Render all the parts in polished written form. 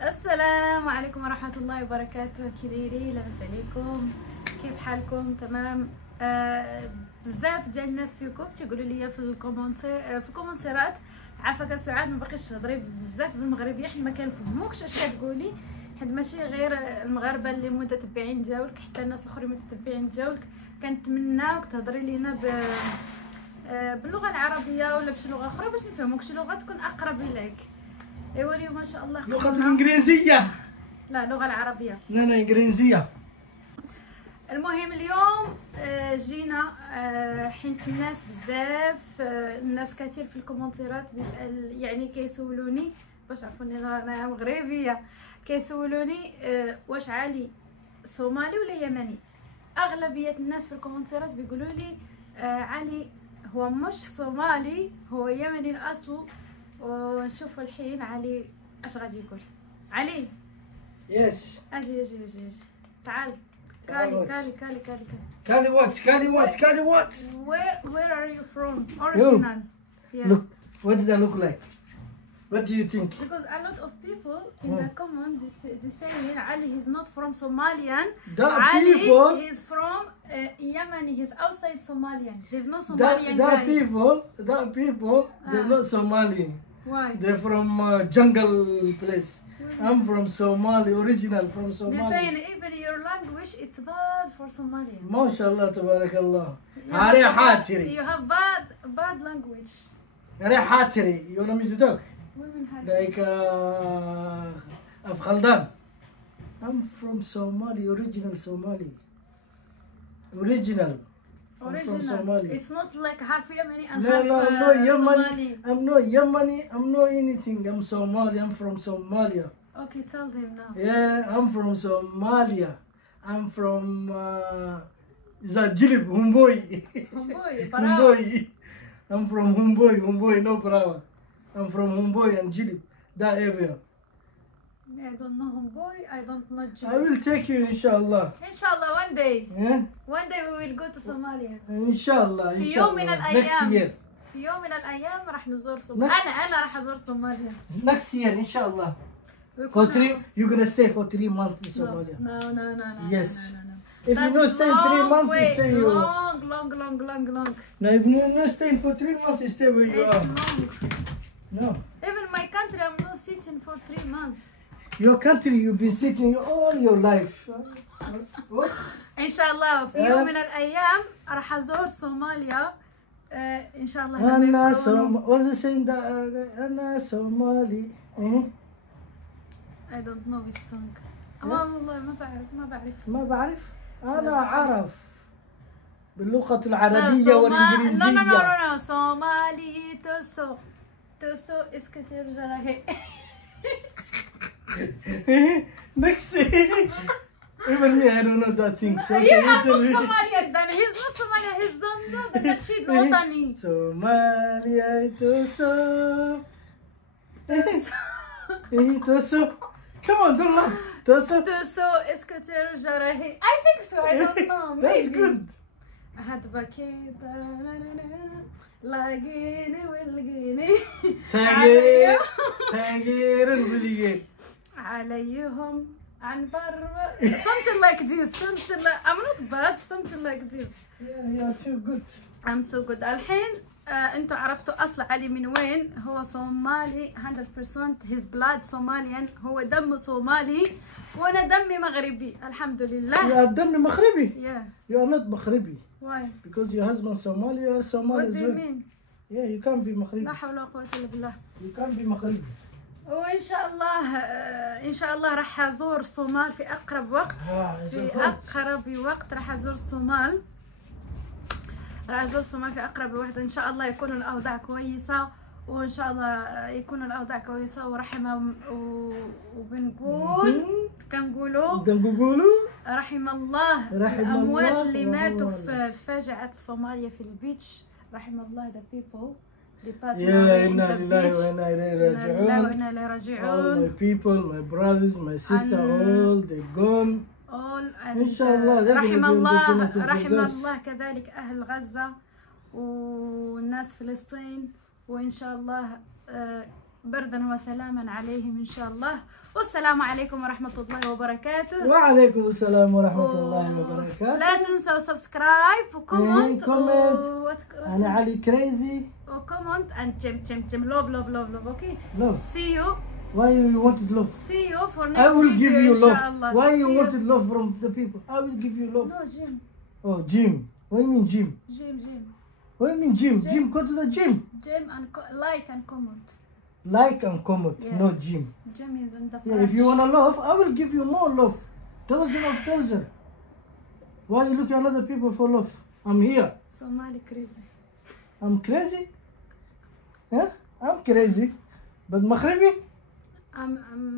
السلام عليكم ورحمة الله وبركاته. كي دايرين؟ لاباس عليكم؟ كيف حالكم؟ تمام. بزاف ديال الناس فيكم تيقولوا لي في الكومونتيرات عافاك سعاد ما باقيش تهضري بزاف بالمغربيه حيت ما كنفهموكش اش كتقولي، حيت ماشي غير المغاربه اللي متتبعين ديالك، حتى الناس الاخرين متتبعين ديالك كنتمناوك تهضري لينا باللغه العربيه ولا بشي لغه اخرى باش نفهموك، شي لغه تكون اقرب اليك. ايوا اليوم ما شاء الله اللغة الإنجليزية. لا، اللغه العربيه. لا إنجليزية. المهم اليوم جينا حيت الناس بزاف، الناس كثير في الكومنتيرات بيسال، يعني كيسولوني باش عرفوني انا مغربيه، كيسولوني واش علي صومالي ولا يمني. اغلبيه الناس في الكومنتيرات بيقولوا لي علي هو مش صومالي، هو يمني الاصل. ونشوفوا الحين علي اش غادي يقول. علي يس. اجي تعال. Kali. Kali what? Where are you from? Original. Yeah. Look, what did I look like? What do you think? Because a lot of people in the comment they say Ali he's not from Somalian. Ali he's from Yemeni. He's outside Somalian. He's not Somalian guy. That people, they're not Somalian. Why? They're from jungle place. I'm from Somali, original from Somali. They're saying even your language it's bad for Somalian. MashaAllah, tabarakallah. Hari hatiri. You have bad language. Hari hatiri. You want me to talk? Women have Like Afghaldan. I'm from Somali, original Somali. Original. I'm from Somali. It's not like half Yemeni and No, half I'm not Yemeni. Somali. I'm not Yemeni. I'm not anything. I'm Somali. I'm from Somalia. Okay, tell them now. Yeah, I'm from Somalia. I'm from Jilib, Humboy. Humboy, Humboy. I'm from Humboy, no Parawa. I'm from Humboy and Jilib, that area. I don't know Humboy, I don't know Jilib. I will take you, inshallah. Inshallah, one day. Yeah? One day we will go to Somalia. Inshallah, في يوم من inshallah. الأيام. Next year. في يوم من الأيام راح نزور صوماليا. أنا راح أزور صوماليا. Next year, inshallah. For 3, you're gonna stay for 3 months in Somalia. No. Yes. No. If That's you not stay 3 months, you way. stay you. Long. Now, if you not staying for 3 months, you stay where you It's are. long. No. Even my country, I'm not sitting for 3 months. Your country, you've been sitting all your life. What? إن شاء الله في يوم من الأيام راح أزور صوماليا. إن شاء الله. أنا What's the saying that? أنا Somali. I don't know which song. والله ما بعرف. أنا عرف باللغة العربية والإنجليزية. No. صومالي توسو اسكتير جراهي. Next thing. Even me, I don't know that thing. So I'm not Somalian then. He's not Somalian. He's don't know the nasheed الوطني. Somalia توسو. توسو. Come on, don't laugh. توسو اسكتير جراهي. I think so. I don't know. That's Maybe. good. أحد بكيت لاقيني والقيني تاجر البليات عليهم عن بر something like this, something like I'm not bad, something like this. Yeah, too good. I'm so good. الحين انتوا عرفتوا اصل علي من وين. هو صومالي 100%. his blood Somalian. هو دم صومالي وانا دمي مغربي الحمد لله. دم مغربي. Yeah. You are not مغربي. Why? Because your husband Somali, you are Somali What as do you well. mean? Yeah, you can't be مغربي. لا حول ولا قوة إلا بالله. You can't be مغربي. وإن شاء الله راح أزور الصومال في أقرب وقت. في أقرب وقت راح أزور الصومال. في أقرب وقت. إن شاء الله يكون الأوضاع كويسة، وإن شاء الله يكون الأوضاع كويسة ورحمة كنقولوا رحم الله الأموات اللي ماتوا في فاجعة صوماليا في البيتش. رحم الله the people. يا إنا لله وإنا إليه راجعون. All my people, my brothers, my sister, all they gone. إن شاء الله. رحم الله كذلك أهل غزة والناس فلسطين. وإن شاء الله بردا وسلاما عليهم إن شاء الله. والسلام عليكم ورحمة الله وبركاته. وعليكم السلام ورحمة الله وبركاته. لا تنسوا سبسكرايب وكومنت. أنا علي كريزي. وكومنت and جم love. Okay. Love. See you. Why you wanted love? See you for next I will video, give you love. inshallah. Why you See wanted love from the people? I will give you love. No, Jim. Oh, gym. What do you mean gym? Jim. What do you mean gym? Gym, go to the gym. Jim and like and comment. Like and comment, Yeah. no gym. Jim is in the Yeah, if you wanna love, I will give you more love. Thousand. Why you looking at other people for love? I'm here. Somali crazy. I'm crazy? Yeah? I'm crazy. But مغربي؟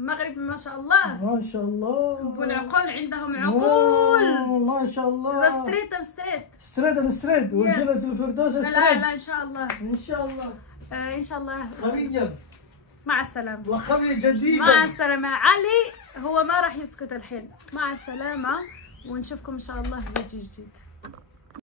مغرب ما شاء الله. ما شاء الله. والعقول عندهم عقول. ما شاء الله. إذا ستريت ستريت. والجنة الفردوس ستريت. لا إن شاء الله. إن شاء الله. إن شاء الله. خليجا. مع السلامة. وخلي جديدا. مع السلامة. علي هو ما راح يسكت الحين. مع السلامة ونشوفكم إن شاء الله فيديو جديد.